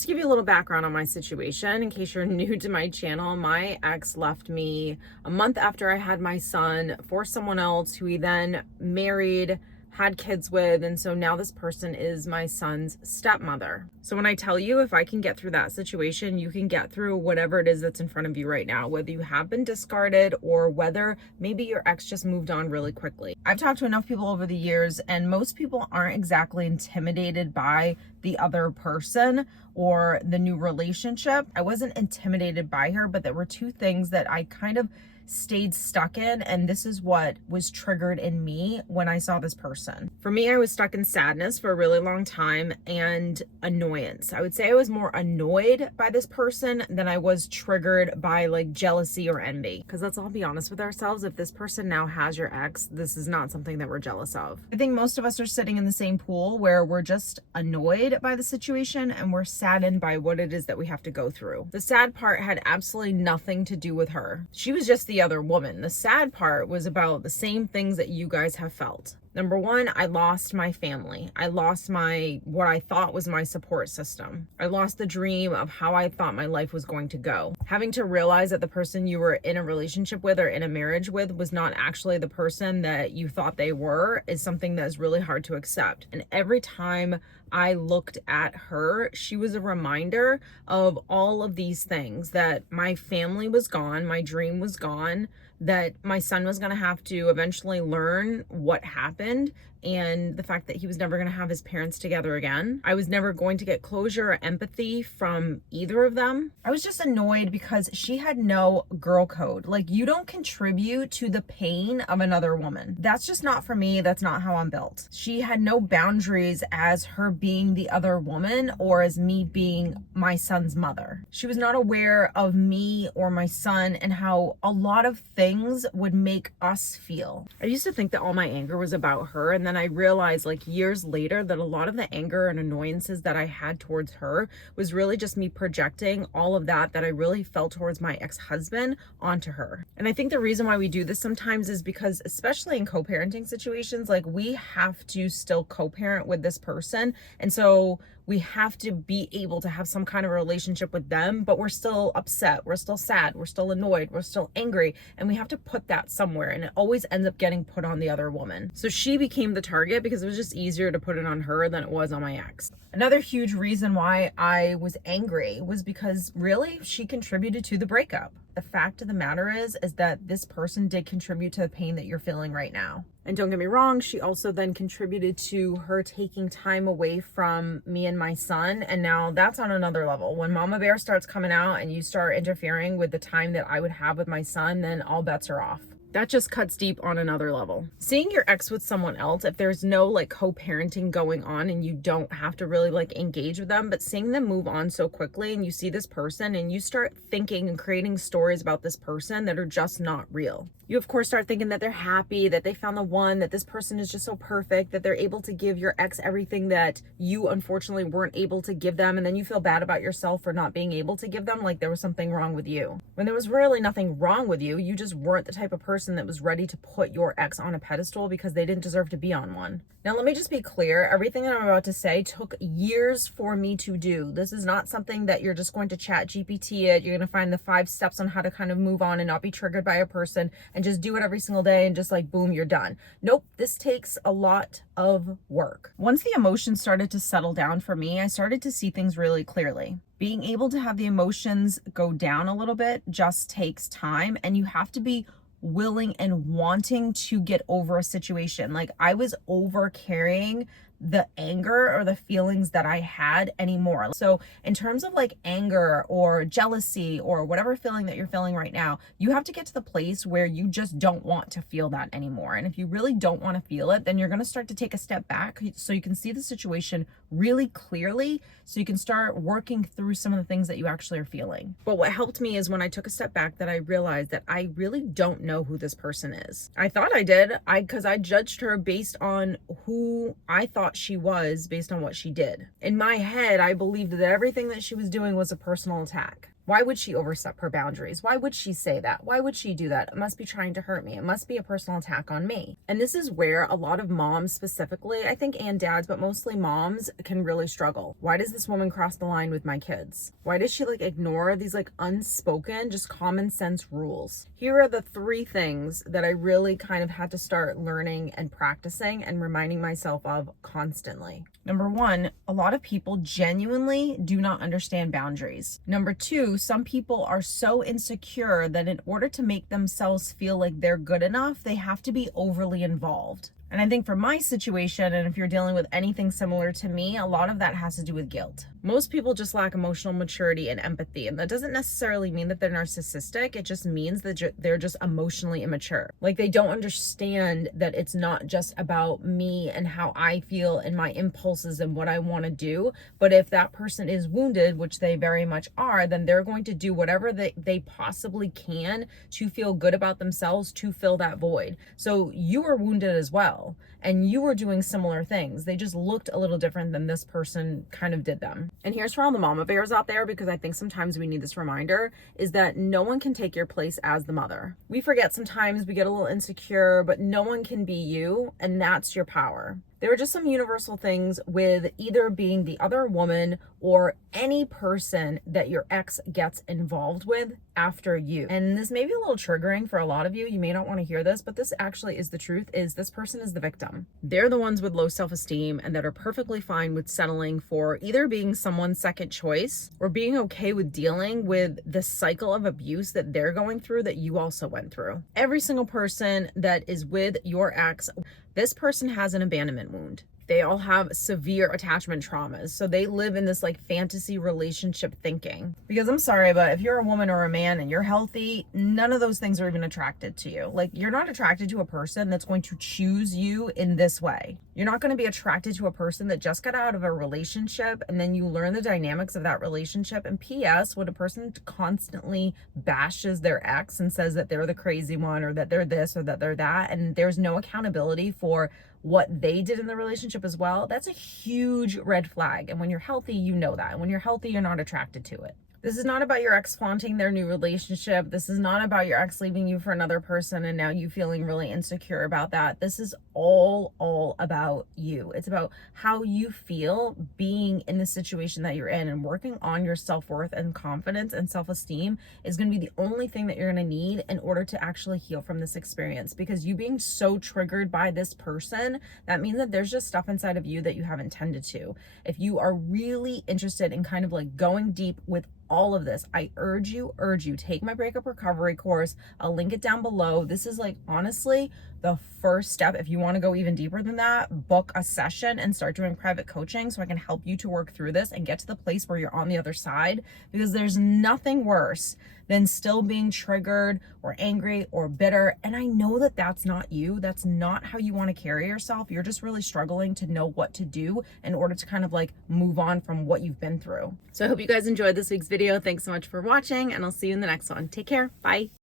To give you a little background on my situation, in case you're new to my channel, my ex left me a month after I had my son for someone else who he then married, had kids with, and so now this person is my son's stepmother. So when I tell you, if I can get through that situation, you can get through whatever it is that's in front of you right now, whether you have been discarded or whether maybe your ex just moved on really quickly. I've talked to enough people over the years, and most people aren't exactly intimidated by the other person or the new relationship. I wasn't intimidated by her, but there were two things that I kind of stayed stuck in, and this is what was triggered in me when I saw this person. For me, I was stuck in sadness for a really long time and annoyance. I would say I was more annoyed by this person than I was triggered by like jealousy or envy. Because let's all be honest with ourselves, if this person now has your ex, this is not something that we're jealous of. I think most of us are sitting in the same pool where we're just annoyed by the situation and we're saddened by what it is that we have to go through. The sad part had absolutely nothing to do with her. She was just the other woman. The sad part was about the same things that you guys have felt. Number one, I lost my family. I lost what I thought was my support system. I lost the dream of how I thought my life was going to go. Having to realize that the person you were in a relationship with or in a marriage with was not actually the person that you thought they were is something that is really hard to accept. And every time I looked at her, she was a reminder of all of these things, that my family was gone, my dream was gone, that my son was going to have to eventually learn what happened, and the fact that he was never going to have his parents together again. I was never going to get closure or empathy from either of them. I was just annoyed because she had no girl code. Like, you don't contribute to the pain of another woman. That's just not for me. That's not how I'm built. She had no boundaries as her being the other woman or as me being my son's mother. She was not aware of me or my son and how a lot of things would make us feel. I used to think that all my anger was about her, and then I realized like years later that a lot of the anger and annoyances that I had towards her was really just me projecting all of that I really felt towards my ex-husband onto her. And I think the reason why we do this sometimes is because, especially in co-parenting situations, like we have to still co-parent with this person. And so we have to be able to have some kind of relationship with them, but we're still upset, we're still sad, we're still annoyed, we're still angry, and we have to put that somewhere, and it always ends up getting put on the other woman. So she became the target because it was just easier to put it on her than it was on my ex. Another huge reason why I was angry was because really she contributed to the breakup. The fact of the matter is that this person did contribute to the pain that you're feeling right now. And don't get me wrong, she also then contributed to her taking time away from me and my son. And now that's on another level. When Mama Bear starts coming out and you start interfering with the time that I would have with my son, then all bets are off. That just cuts deep on another level. Seeing your ex with someone else, if there's no like co-parenting going on and you don't have to really like engage with them, but seeing them move on so quickly and you see this person and you start thinking and creating stories about this person that are just not real. You of course start thinking that they're happy, that they found the one, that this person is just so perfect, that they're able to give your ex everything that you unfortunately weren't able to give them. And then you feel bad about yourself for not being able to give them, like there was something wrong with you. When there was really nothing wrong with you, you just weren't the type of person that was ready to put your ex on a pedestal because they didn't deserve to be on one. Now, let me just be clear. Everything that I'm about to say took years for me to do. This is not something that you're just going to chat GPT it. You're going to find the 5 steps on how to kind of move on and not be triggered by a person and just do it every single day and just like, boom, you're done. Nope. This takes a lot of work. Once the emotions started to settle down for me, I started to see things really clearly. Being able to have the emotions go down a little bit just takes time, and you have to be willing and wanting to get over a situation. Like, I was over carrying the anger or the feelings that I had anymore. So in terms of like anger or jealousy or whatever feeling that you're feeling right now, you have to get to the place where you just don't want to feel that anymore. And if you really don't want to feel it, then you're going to start to take a step back so you can see the situation really clearly, so you can start working through some of the things that you actually are feeling. But what helped me is when I took a step back that I realized that I really don't know who this person is. I thought I did, because I judged her based on who I thought she was based on what she did. In my head, I believed that everything that she was doing was a personal attack. Why would she overstep her boundaries? Why would she say that? Why would she do that? It must be trying to hurt me. It must be a personal attack on me. And this is where a lot of moms specifically, I think, and dads, but mostly moms can really struggle. Why does this woman cross the line with my kids? Why does she ignore these unspoken, just common sense rules? Here are the 3 things that I really kind of had to start learning and practicing and reminding myself of constantly. Number 1, a lot of people genuinely do not understand boundaries. Number 2, some people are so insecure that in order to make themselves feel like they're good enough, they have to be overly involved. And I think for my situation, and if you're dealing with anything similar to me, a lot of that has to do with guilt. Most people just lack emotional maturity and empathy. And that doesn't necessarily mean that they're narcissistic. It just means that they're just emotionally immature. They don't understand that it's not just about me and how I feel and my impulses and what I want to do. But if that person is wounded, which they very much are, then they're going to do whatever they possibly can to feel good about themselves to fill that void. So you are wounded as well. And you were doing similar things. They just looked a little different than this person kind of did them. And here's for all the mama bears out there, because I think sometimes we need this reminder, is that no one can take your place as the mother. We forget sometimes, we get a little insecure, but no one can be you, and that's your power. There are just some universal things with either being the other woman or any person that your ex gets involved with after you. And this may be a little triggering for a lot of you. You may not want to hear this, but this actually is the truth, is this person is the victim. They're the ones with low self-esteem and that are perfectly fine with settling for either being someone's second choice or being okay with dealing with the cycle of abuse that they're going through that you also went through. Every single person that is with your ex, this person has an abandonment wound. They all have severe attachment traumas. So they live in this fantasy relationship thinking. Because I'm sorry, but if you're a woman or a man and you're healthy, none of those things are even attracted to you. You're not attracted to a person that's going to choose you in this way. You're not going to be attracted to a person that just got out of a relationship and then you learn the dynamics of that relationship. And P.S., when a person constantly bashes their ex and says that they're the crazy one or that they're this or that they're that, and there's no accountability for what they did in the relationship as well, that's a huge red flag. And when you're healthy, you know that. And when you're healthy, you're not attracted to it. This is not about your ex flaunting their new relationship. This is not about your ex leaving you for another person and now you feeling really insecure about that. This is all about you. It's about how you feel being in the situation that you're in, and working on your self-worth and confidence and self-esteem is going to be the only thing that you're going to need in order to actually heal from this experience. Because you being so triggered by this person, that means that there's just stuff inside of you that you haven't tended to. If you are really interested in kind of going deep with all of this, I urge you, take my breakup recovery course. I'll link it down below. This is honestly the first step. If you want to go even deeper than that, book a session and start doing private coaching so I can help you to work through this and get to the place where you're on the other side, because there's nothing worse than still being triggered or angry or bitter. And I know that that's not you. That's not how you want to carry yourself. You're just really struggling to know what to do in order to kind of move on from what you've been through. So I hope you guys enjoyed this week's video. Thanks so much for watching, and I'll see you in the next one. Take care. Bye.